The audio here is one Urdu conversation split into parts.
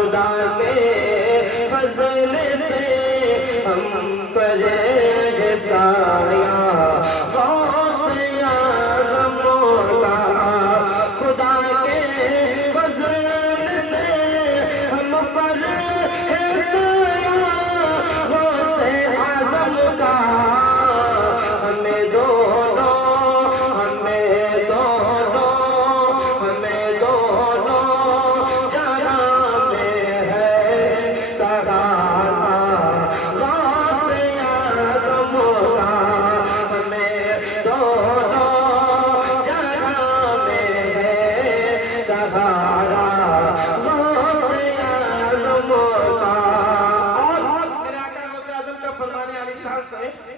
خدا کے فضل سے ہم کریں گے سایہ غوث اعظم کا خدا کے فضل سے ہم کریں گے سایہ غوث اعظم کا ہمیں دو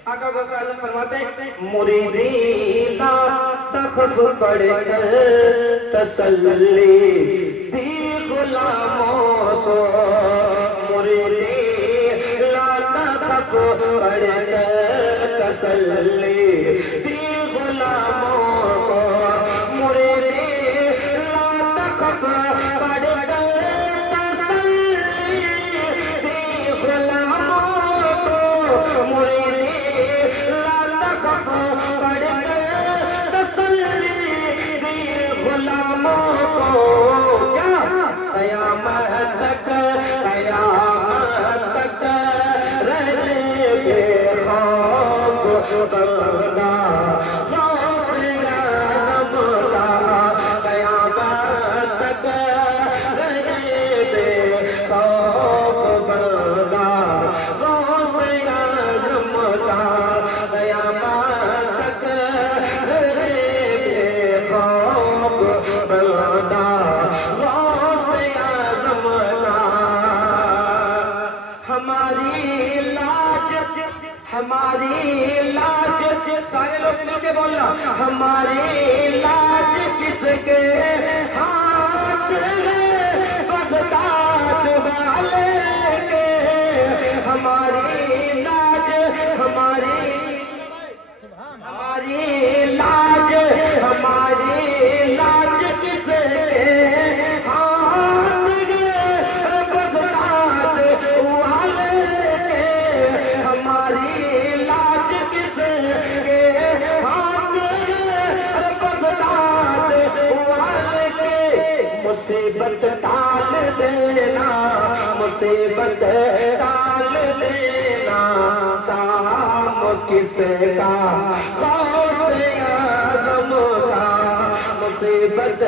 آقا غوث اعظم فرماتے ہیں مریدین تخف پڑھ کر تسلی دی غلاموں کو مریدین تخف پڑھ کر تسلی دی غلاموں کو مریدین تخف پڑھ کر تسلی دی غلاموں کو مریدین پڑھ کر تسلی دی غلاموں کو کیا قیامت تک رہنے بے خوف بندہ غوث اعظم کا قیامت تک رہنے بے خوف بندہ غوث اعظم کا ہماری لاج سارے لوگ مل کے بولنا ہماری لاج کس کے ہاتھ ہے بغداد والے کے ہماری لاج ہماری لاج کس کے ہاتھ ہے بغداد والے کے ہماری مصیبت ٹال دینا مصیبت ٹال دینا کام کس کا غوث اعظم کا مصیبت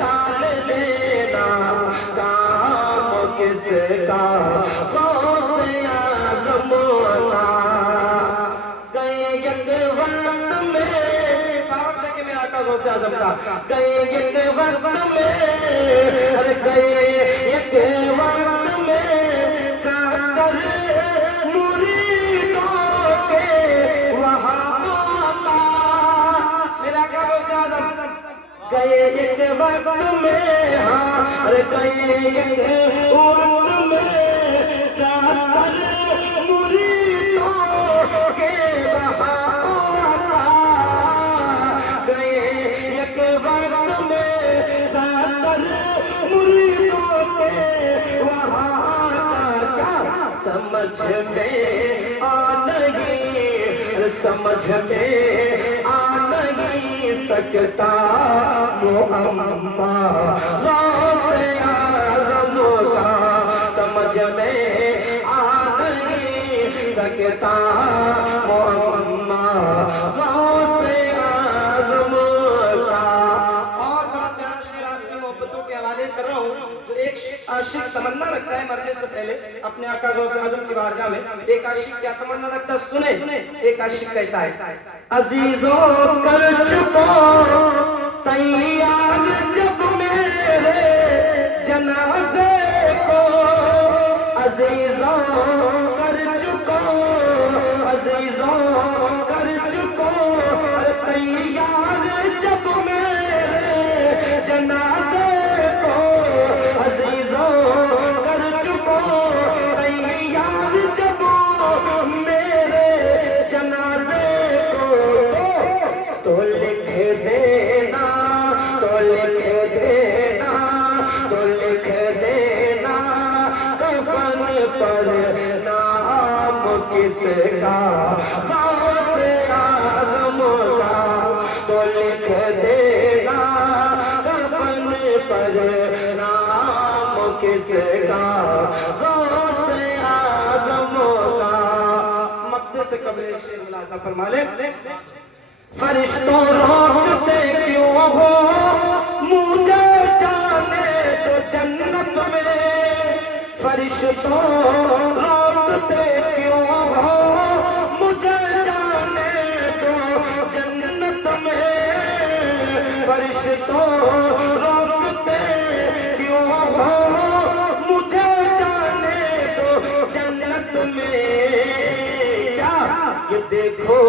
ٹال دینا کام کس کا غوث اعظم کا گئے یک وقت میں پاوٹ کے میرا آقا غوث اعظم کا گئے یک وقت میں گئے یک وقت میں 70 مریدوں کے وہاں آقا میرا آقا غوث اعظم گئے یک وقت میں گئے یک وقت میں 70 مریدوں کے وہاں آقا گئے یک وقت میں 70 مریدوں کے وہاں آقا سمجھ میں آ نہیں سمجھ میں آ نہیں سکتا معمہ غوث اعظم کا سمجھ میں آ نہیں سکتا معمہ غوث اعظم کا اور بڑا پیارا شعر آپ کی محبتوں کے حوالے کر رہا ہوں جو ایک عاشق تمنا رکھتا ہے مرنے سے پہلے اپنے آقا غوث اعظم کی بارگاہ میں ایک عاشق کیا تمنا رکھتا ہے سنیں ایک عاشق کہتا ہے عزیزوں کر چکو تیار جب میرے جنازے کو عزیزوں کر چکو عزیزوں کر چکو تیار جب میرے جنازے کو عزیزوں کر چکو تیار جب میرے جنازے کو تو لکھ دینا تو لکھ دینا تو لکھ دینا کس کا غوث اعظم کا تو لکھ دینا کفن پر نام کس کا غوث اعظم کا۔ مقدس سے قبل ایک شعر ملاحظہ فرما لیں۔ فرشتوں روکتے کیوں ہو مجھے جانے تو جنت میں، فرشتوں روکتے کیوں ہو مجھے جانے تو جنت میں، فرشتوں روکتے کیوں ہو مجھے جانے تو جنت میں۔ کیا یہ دیکھو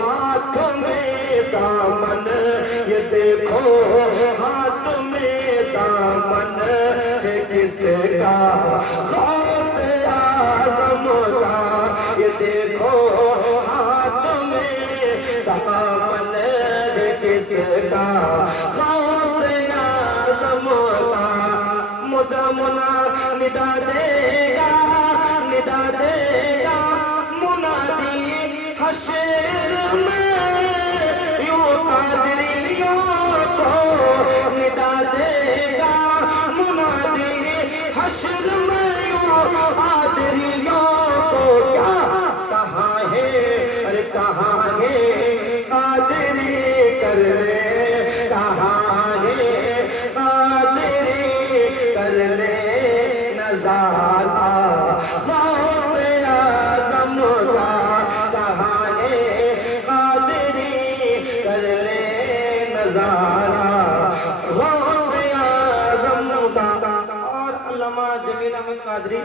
ہاتھ میں دامن، یہ دیکھو ہاتھ میں دامن ہے کس کا غوث اعظم کا، یہ دیکھو ہاتھ میں دامن ہے کس کا غوث اعظم کا۔ مدمنا ندا دے گا منادی حشر میں، یوں قادریوں کو ندا دے گا منادی حشر میں، یوں قادریوں کو۔ کیا کہاں ہے ارے کہاں ہے قادری کر لے، کہاں ہے قادری کر لے نظارہ غوث اعظم کا، کہاں ہے قادری کر لے نظارہ غوث اعظم کا۔ اور علامہ جمیل احمد قادری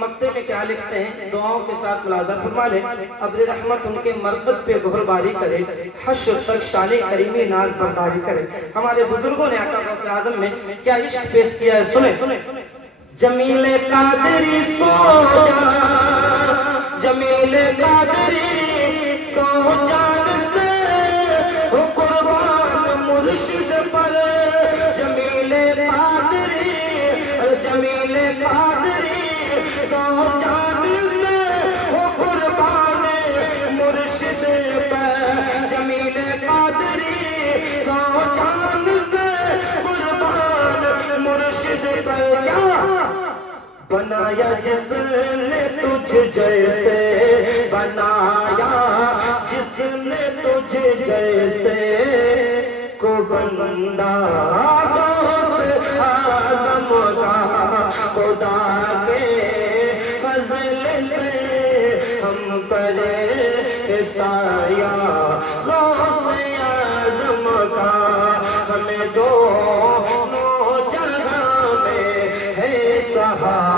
مقطع میں کیا لکھتے ہیں، دعاؤں کے ساتھ ملاحظہ فرما لیں۔ ابر رحمت ان کے مرقد پہ بہر باری کرے، حشر تک شان کریمی ناز برداری کرے۔ ہمارے بزرگوں نے آقا غوث اعظم میں کیا عشق پیش کیا ہے، سنیں۔ جمیل قادری سو جا، جمیل قادری سو جان سے ہو قربان مرشد پر، جمیل قادری سو جان سے ہو قربان مرشد پر، جمیل قادری سو جان سے قربان مرشد پر۔ کیا بنایا جس نے تجھ جیسے، بنایا جس نے تجھ جیسے کو بندہ غوث اعظم کا، خدا کے فضل سے ہم پر ہے سایہ غوث اعظم کا، ہمیں دونوں جگہ میں ہے سہارا